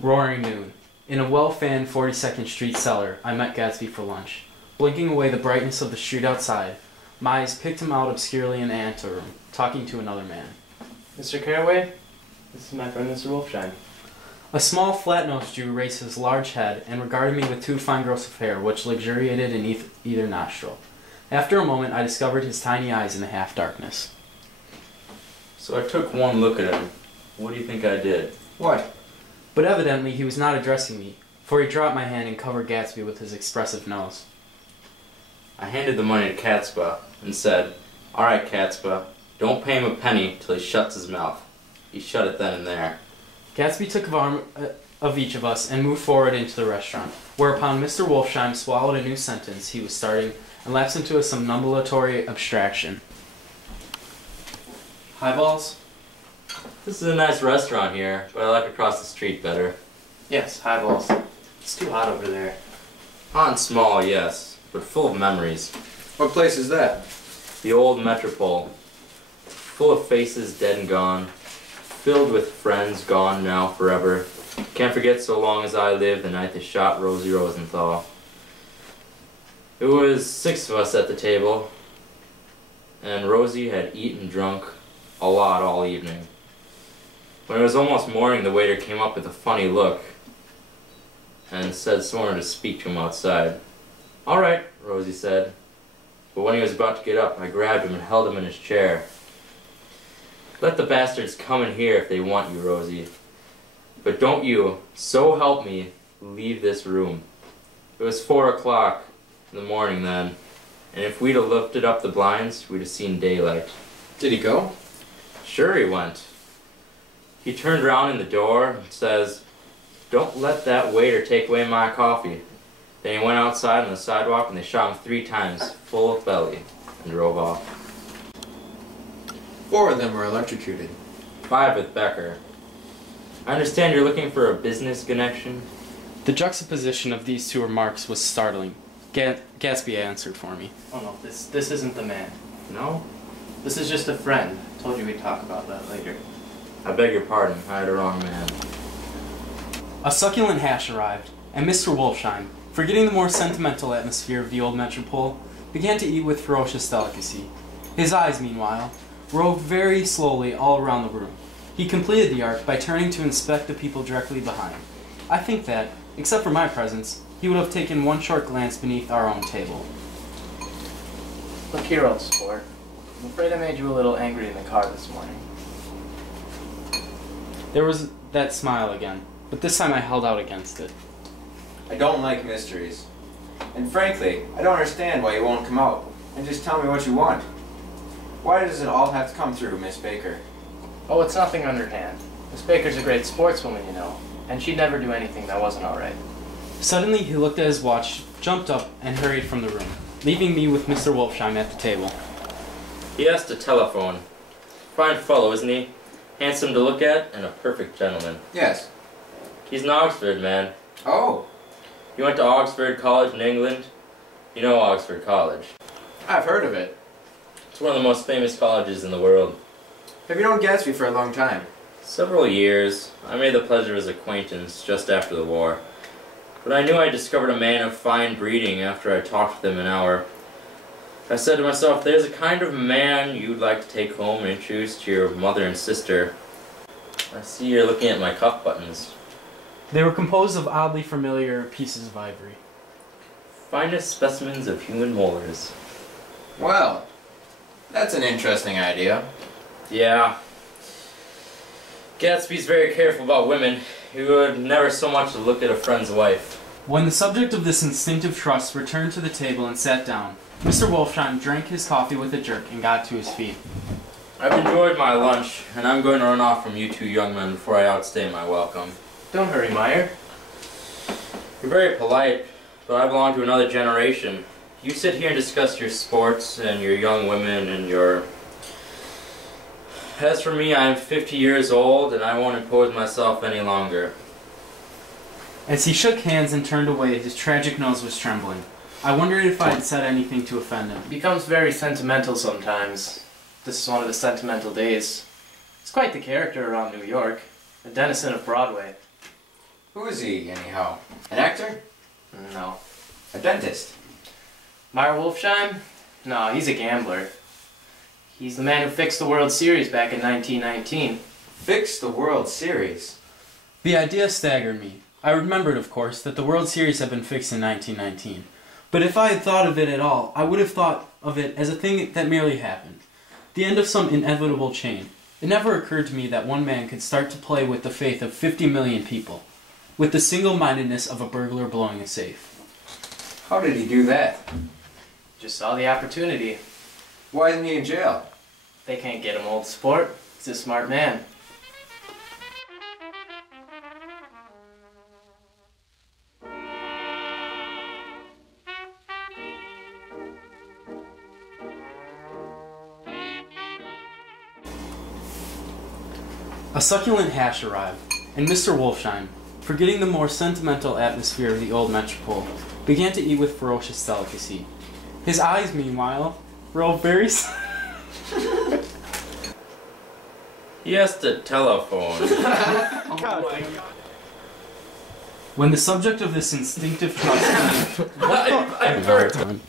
Roaring noon. In a well-fanned 42nd Street cellar, I met Gatsby for lunch. Blinking away the brightness of the street outside, my eyes picked him out obscurely in the anteroom, talking to another man. Mr. Caraway, this is my friend Mr. Wolfshine. A small, flat-nosed Jew raised his large head and regarded me with two fine growths of hair which luxuriated in either nostril. After a moment, I discovered his tiny eyes in the half-darkness. So I took one look at him. What do you think I did? What? But evidently he was not addressing me, for he dropped my hand and covered Gatsby with his expressive nose. I handed the money to Catspa and said, "All right, Catspa, don't pay him a penny till he shuts his mouth." He shut it then and there. Gatsby took an arm of each of us and moved forward into the restaurant, whereupon Mr. Wolfsheim swallowed a new sentence he was starting and lapsed into a somnambulatory abstraction. Highballs? This is a nice restaurant here, but I like across the street better. Yes, highballs. It's too hot over there. Hot and small, yes, but full of memories. What place is that? The old Metropole, full of faces dead and gone, filled with friends gone now forever. Can't forget so long as I live the night they shot Rosie Rosenthal. It was 6 of us at the table, and Rosie had eaten and drunk a lot all evening. When it was almost morning, the waiter came up with a funny look and said someone to speak to him outside. "All right," Rosie said. But when he was about to get up, I grabbed him and held him in his chair. "Let the bastards come in here if they want you, Rosie. But don't you, so help me, leave this room." It was 4 o'clock in the morning then, and if we'd have lifted up the blinds, we'd have seen daylight. Did he go? Sure he went. He turned round in the door and says, "Don't let that waiter take away my coffee." Then he went outside on the sidewalk and they shot him 3 times, full of belly, and drove off. 4 of them were electrocuted. 5 with Becker. I understand you're looking for a business connection? The juxtaposition of these two remarks was startling. Gatsby answered for me. Oh no, this isn't the man. No? This is just a friend. Told you we'd talk about that later. I beg your pardon, I had a wrong man. A succulent hash arrived, and Mr. Wolfsheim, forgetting the more sentimental atmosphere of the old metropole, began to eat with ferocious delicacy. His eyes, meanwhile, roved very slowly all around the room. He completed the art by turning to inspect the people directly behind. I think that, except for my presence, he would have taken one short glance beneath our own table. Look here, old sport. I'm afraid I made you a little angry in the car this morning. There was that smile again, but this time I held out against it. I don't like mysteries. And frankly, I don't understand why you won't come out and just tell me what you want. Why does it all have to come through Miss Baker? Oh, it's nothing underhand. Miss Baker's a great sportswoman, you know, and she'd never do anything that wasn't alright. Suddenly he looked at his watch, jumped up, and hurried from the room, leaving me with Mr. Wolfsheim at the table. He has to telephone. Fine fellow, isn't he? Handsome to look at, and a perfect gentleman. Yes. He's an Oxford man. Oh, He went to Oxford College in England. You know Oxford College. I've heard of it. It's one of the most famous colleges in the world. Have you known Gatsby for a long time? Several years. I made the pleasure of his acquaintance just after the war. But I knew I discovered a man of fine breeding after I talked with him an hour. I said to myself, there's a kind of man you'd like to take home and introduce to your mother and sister. I see you're looking at my cuff buttons. They were composed of oddly familiar pieces of ivory. Finest specimens of human molars. Well, that's an interesting idea. Yeah. Gatsby's very careful about women. He would never so much as look at a friend's wife. When the subject of this instinctive trust returned to the table and sat down, Mr. Wolfsheim drank his coffee with a jerk and got to his feet. I've enjoyed my lunch, and I'm going to run off from you 2 young men before I outstay my welcome. Don't hurry, Meyer. You're very polite, but I belong to another generation. You sit here and discuss your sports and your young women and your... As for me, I am 50 years old, and I won't impose myself any longer. As he shook hands and turned away, his tragic nose was trembling. I wondered if I had said anything to offend him. He becomes very sentimental sometimes. This is one of the sentimental days. He's quite the character around New York. A denizen of Broadway. Who is he, anyhow? An actor? No. A dentist? Meyer Wolfsheim? No, he's a gambler. He's the man who fixed the World Series back in 1919. Fixed the World Series? The idea staggered me. I remembered, of course, that the World Series had been fixed in 1919. But if I had thought of it at all, I would have thought of it as a thing that merely happened. The end of some inevitable chain. It never occurred to me that one man could start to play with the faith of 50 million people. With the single-mindedness of a burglar blowing a safe. How did he do that? Just saw the opportunity. Why isn't he in jail? They can't get him, old sport. He's a smart man. A succulent hash arrived, and Mr. Wolfsheim, forgetting the more sentimental atmosphere of the old metropole, began to eat with ferocious delicacy. His eyes, meanwhile, rolled very He has to telephone. When the subject of this instinctive trust... I've heard.